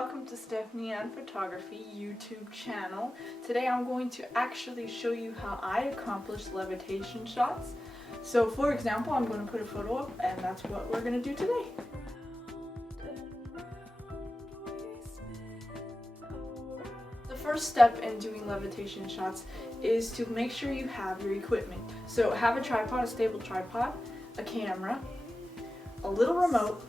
welcome to Stephanie and Photography YouTube channel. Today I'm going to actually show you how I accomplish levitation shots. So for example, I'm going to put a photo up and that's what we're going to do today. The first step in doing levitation shots is to make sure you have your equipment. So have a tripod, a stable tripod, a camera, a little remote,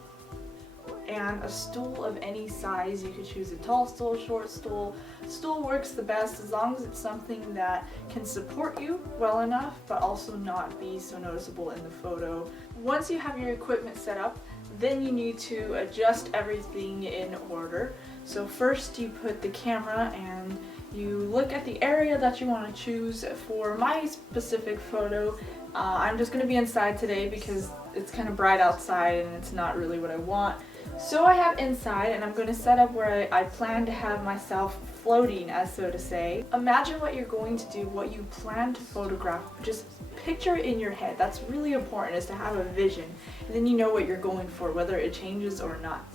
and a stool of any size. You could choose a tall stool, short stool. Stool works the best as long as it's something that can support you well enough but also not be so noticeable in the photo. Once you have your equipment set up, then you need to adjust everything in order. So first you put the camera and you look at the area that you want to choose. For my specific photo, I'm just going to be inside today because it's kind of bright outside and it's not really what I want. So I have inside and I'm going to set up where I plan to have myself floating, as so to say. Imagine what you're going to do, what you plan to photograph. Just picture it in your head. That's really important, is to have a vision. And then you know what you're going for, whether it changes or not.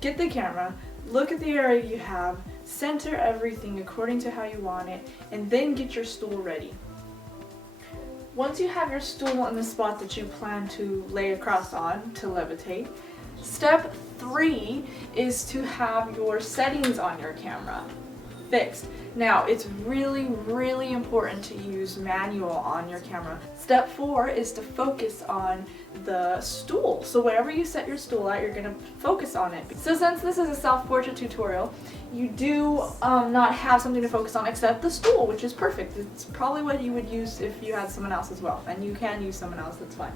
Get the camera, look at the area you have, center everything according to how you want it, and then get your stool ready. Once you have your stool in the spot that you plan to lay across on to levitate, step 3 is to have your settings on your camera fixed. Now, it's really important to use manual on your camera. Step 4 is to focus on the stool. So wherever you set your stool at, you're going to focus on it. So since this is a self-portrait tutorial, you do not have something to focus on except the stool, which is perfect. It's probably what you would use if you had someone else as well, and you can use someone else, that's fine.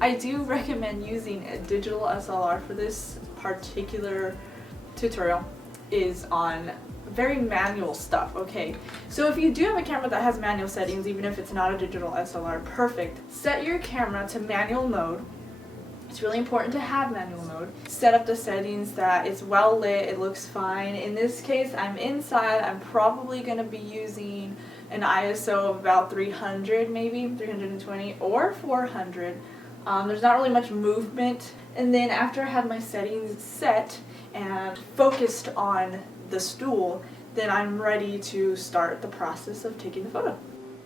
I do recommend using a digital SLR for this particular tutorial. Is on very manual stuff, okay? So if you do have a camera that has manual settings, even if it's not a digital SLR, perfect. Set your camera to manual mode. It's really important to have manual mode. Set up the settings that it's well lit, it looks fine. In this case, I'm inside. I'm probably going to be using an ISO of about 300, maybe 320 or 400. There's not really much movement. And then after I have my settings set and focused on the stool, then I'm ready to start the process of taking the photo.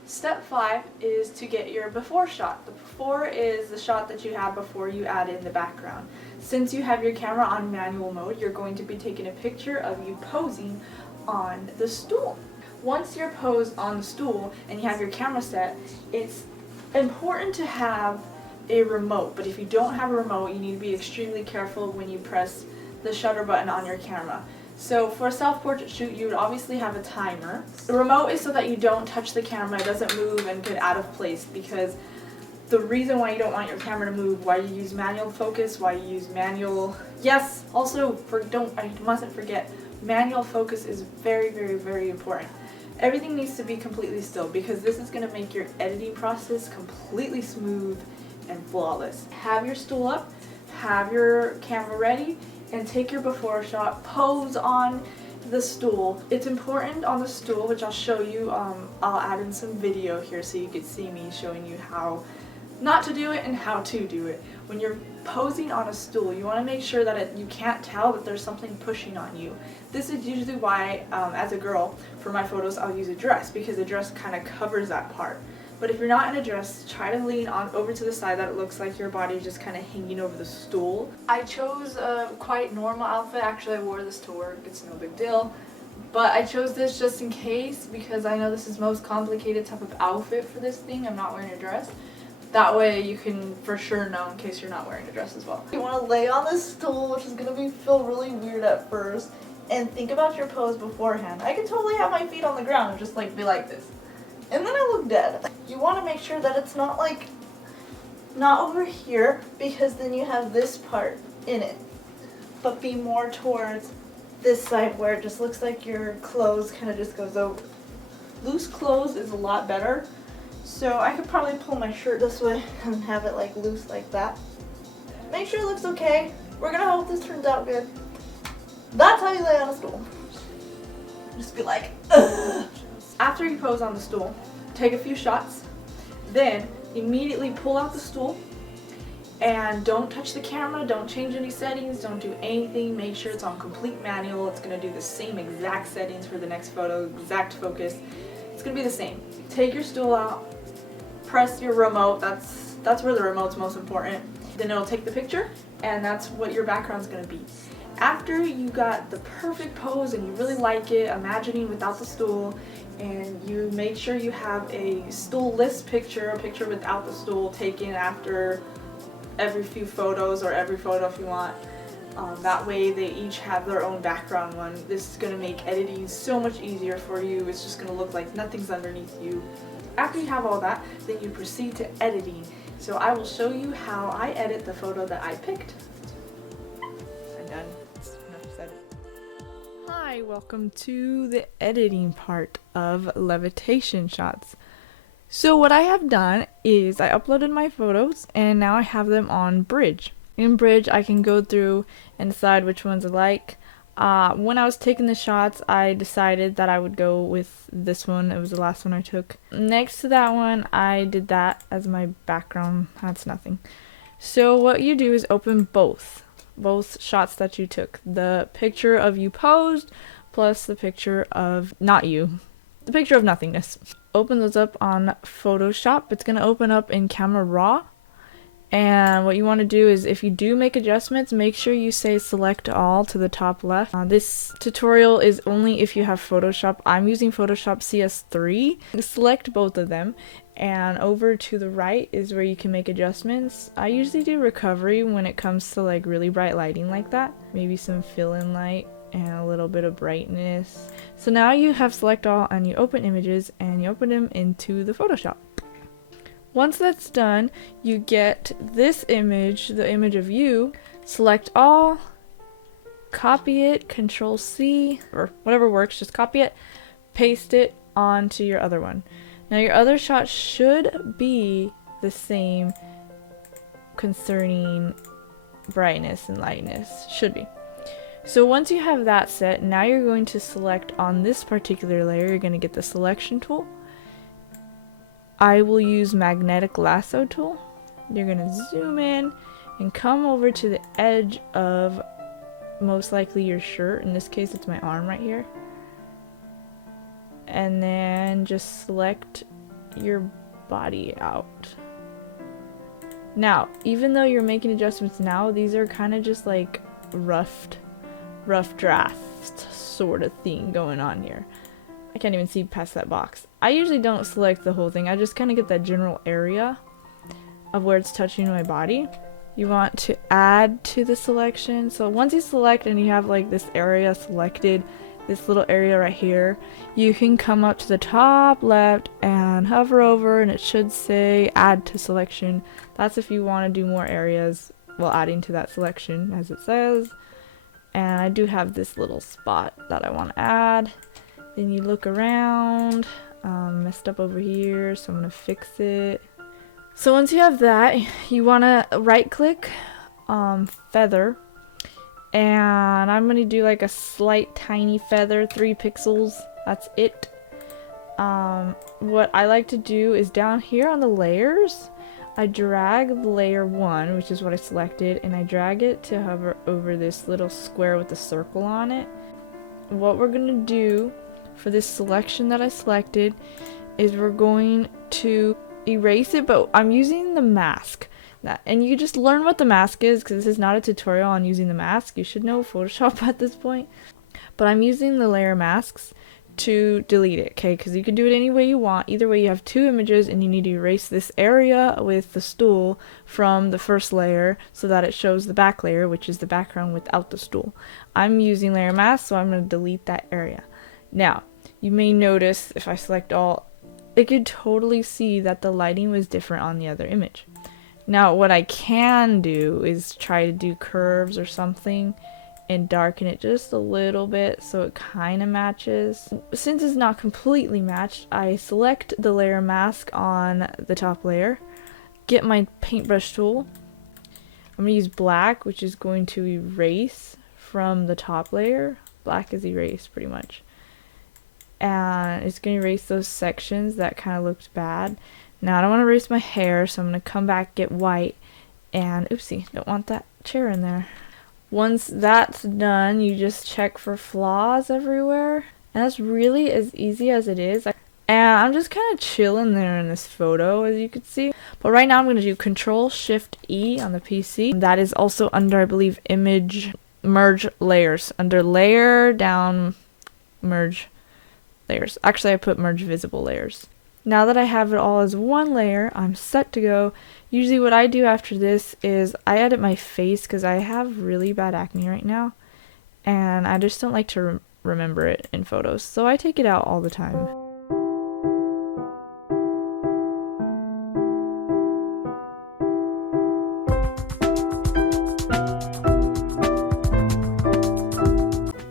Step 5 is to get your before shot. The before is the shot that you have before you add in the background. Since you have your camera on manual mode, you're going to be taking a picture of you posing on the stool. Once you're posed on the stool and you have your camera set, it's important to have a remote, but if you don't have a remote, you need to be extremely careful when you press the shutter button on your camera. So for a self-portrait shoot, you would obviously have a timer. The remote is so that you don't touch the camera, it doesn't move and get out of place, because the reason why you don't want your camera to move, why you use manual focus, why you use manual... Yes, also, I mustn't forget, manual focus is very important. Everything needs to be completely still, because this is going to make your editing process completely smooth and flawless. Have your stool up, have your camera ready, and take your before shot, pose on the stool. It's important on the stool, which I'll show you. I'll add in some video here so you can see me showing you how not to do it and how to do it. When you're posing on a stool, you want to make sure that you can't tell that there's something pushing on you. This is usually why, as a girl, for my photos, I'll use a dress, because a dress kind of covers that part. But if you're not in a dress, try to lean on over to the side that it looks like your body is just kind of hanging over the stool. I chose a quite normal outfit. Actually, I wore this to work. It's no big deal. But I chose this just in case, because I know this is the most complicated type of outfit for this thing. I'm not wearing a dress. That way you can for sure know in case you're not wearing a dress as well. You want to lay on this stool, which is going to feel really weird at first, and think about your pose beforehand. I could totally have my feet on the ground and just be like this. And then I look dead. You want to make sure that it's not over here, because then you have this part in it. But be more towards this side where it just looks like your clothes kind of just goes over. Loose clothes is a lot better. So I could probably pull my shirt this way and have it loose like that. Make sure it looks okay. We're gonna hope this turns out good. That's how you lay on a stool. Just be like, ugh. After you pose on the stool, take a few shots, then immediately pull out the stool And don't touch the camera, don't change any settings, don't do anything. Make sure it's on complete manual. It's going to do the same exact settings for the next photo, exact focus. It's going to be the same. Take your stool out, press your remote. That's where the remote's most important. Then it'll take the picture, and that's what your background's going to be. After you got the perfect pose and you really like it, imagining without the stool, and you make sure you have a stool-less picture, a picture without the stool taken after every few photos, or every photo if you want. That way they each have their own background one. This is going to make editing so much easier for you. It's just going to look like nothing's underneath you. After you have all that, then you proceed to editing. So I will show you how I edit the photo that I picked. I'm done. Enough said. Hi, welcome to the editing part of Levitation shots. So what I have done is I uploaded my photos and now I have them on Bridge. In Bridge I can go through and decide which ones I like. When I was taking the shots, I decided that I would go with this one. It was the last one I took. Next to that one, I did that as my background. That's nothing. So what you do is open both shots that you took. The picture of you posed plus the picture of not you. The picture of nothingness. Open those up on Photoshop. It's going to open up in Camera Raw. And what you want to do is, if you do make adjustments, make sure you say select all to the top left. This tutorial is only if you have Photoshop. I'm using Photoshop CS3. Select both of them, and over to the right is where you can make adjustments. I usually do recovery when it comes to like really bright lighting like that. Maybe some fill-in light and a little bit of brightness. So now you have select all, and you open images and you open them into the Photoshop. Once that's done, you get this image, the image of you, select all, copy it, Control C, or whatever works, just copy it, paste it onto your other one. Now your other shot should be the same concerning brightness and lightness, should be. So once you have that set, now you're going to select on this particular layer, you're going to get the selection tool. I will use magnetic lasso tool. You're going to zoom in and come over to the edge of most likely your shirt. In this case, it's my arm right here. And then just select your body out. Now, even though you're making adjustments now, these are kind of just like rough draft sort of thing going on here. I can't even see past that box. I usually don't select the whole thing. I just kind of get that general area of where it's touching my body. You want to add to the selection. So once you select and you have like this area selected, this little area right here, you can come up to the top left and hover over, and it should say add to selection. That's if you want to do more areas while adding to that selection, as it says. And I do have this little spot that I want to add. Then you look around, messed up over here, so I'm going to fix it. So once you have that, you want to right click, feather, and I'm going to do like a slight tiny feather, 3 pixels, that's it. What I like to do is down here on the layers, I drag the layer 1, which is what I selected, and I drag it to hover over this little square with a circle on it. What we're going to do for this selection that I selected is we're going to erase it, but I'm using the mask. And you just learn what the mask is, because this is not a tutorial on using the mask. You should know Photoshop at this point. But I'm using the layer masks to delete it, okay? Because you can do it any way you want. Either way, you have 2 images and you need to erase this area with the stool from the first layer so that it shows the back layer, which is the background without the stool. I'm using layer mask, so I'm going to delete that area. Now, you may notice if I select all, I could totally see that the lighting was different on the other image. Now, what I can do is try to do curves or something and darken it just a little bit so it kind of matches. Since it's not completely matched, I select the layer mask on the top layer, get my paintbrush tool. I'm going to use black, which is going to erase from the top layer. Black is erased pretty much. And it's going to erase those sections that kind of looked bad. Now I don't want to erase my hair, so I'm going to come back, get white, And oopsie, don't want that chair in there. Once that's done, you just check for flaws everywhere. And that's really as easy as it is. And I'm just kind of chilling there in this photo, as you can see. But right now I'm going to do Control-Shift-E on the PC. That is also under, I believe, Image Merge Layers. Under Layer, down, Merge Layers. Actually, I put Merge Visible Layers. Now that I have it all as one layer, I'm set to go. Usually what I do after this is I edit my face because I have really bad acne right now. And I just don't like to remember it in photos. So I take it out all the time.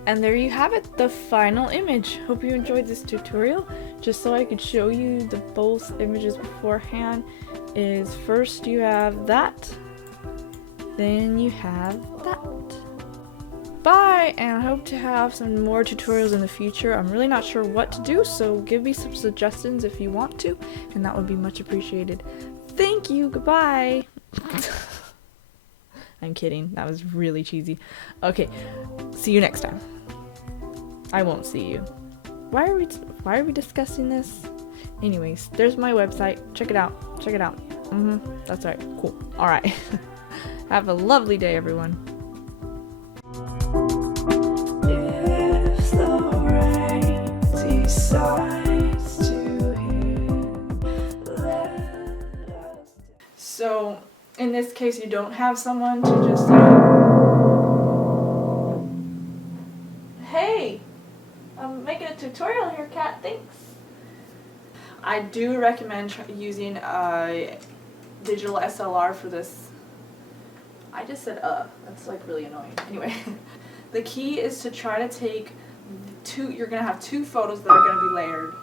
And there you have it, the final image. Hope you enjoyed this tutorial. Just so I could show you the both images beforehand is first you have that, then you have that. Bye, and I hope to have some more tutorials in the future. I'm really not sure what to do, so give me some suggestions if you want to, and that would be much appreciated. Thank you, goodbye. I'm kidding, that was really cheesy. Okay, see you next time. I won't see you. Why are we discussing this? Anyways, there's my website. Check it out. Check it out. That's right. Cool. All right. Have a lovely day, everyone. If the rain decides to hit, let us... So in this case, you don't have someone to just hey, I'm making a tutorial here, Kat. Thanks. I do recommend using a digital SLR for this. I just said that's like really annoying. Anyway, the key is to try to take you're gonna have two photos that are gonna be layered.